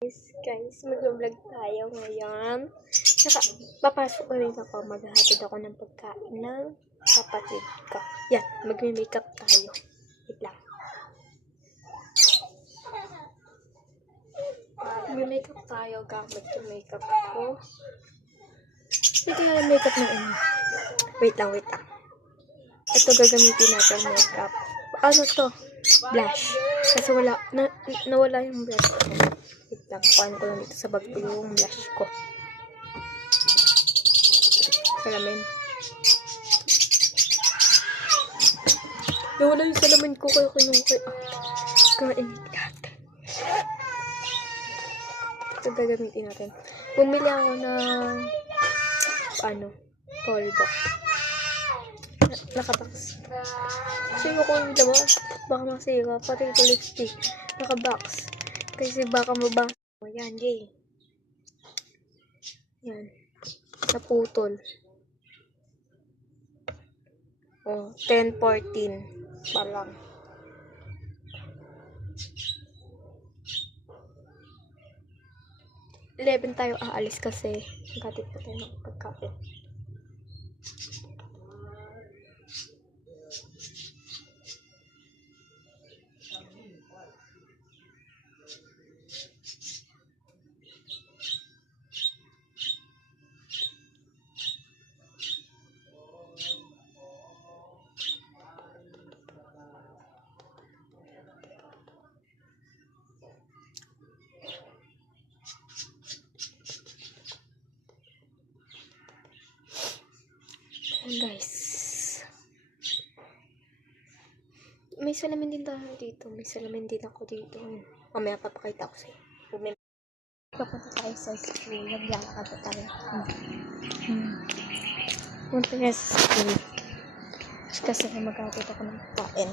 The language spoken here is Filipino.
Guys, mag-vlog tayo ngayon. Saka, papasok na rin ako. Maghahatid ako ng pagkain ng kapatid ko. Yan, mag-makeup tayo. Wait lang. Mag-makeup tayo gamit yung makeup ko. Ito yung makeup na ino. Wait lang. Ito gagamitin natin makeup. Ano to? Blush. Kasi nawala yung blush ko. Wait lang, kuhaan ko lang dito sa bag ko yung blush ko. Salamin. Nawala yung salamin ko kaya kain lahat. Ito gagamitin natin. Bumili ako ng polvo. Nakabox. Kasi ko yung dalawa. Baka masira. Pati ito lipstick. Nakabox. Kasi baka mabasa. Ayan, yay. Yan. Naputol. 10-14 pa lang. Eleven tayo aalis kasi naghatid pa tayo ng pagkain. Guys, may salamin din tayo dito. May salamin din ako dito. Mamaya papakita ko sa'yo. Papunta tayo sa school. Naglalakad pa tayo. Punta tayo sa school. Kasi magkakita ako ng kain.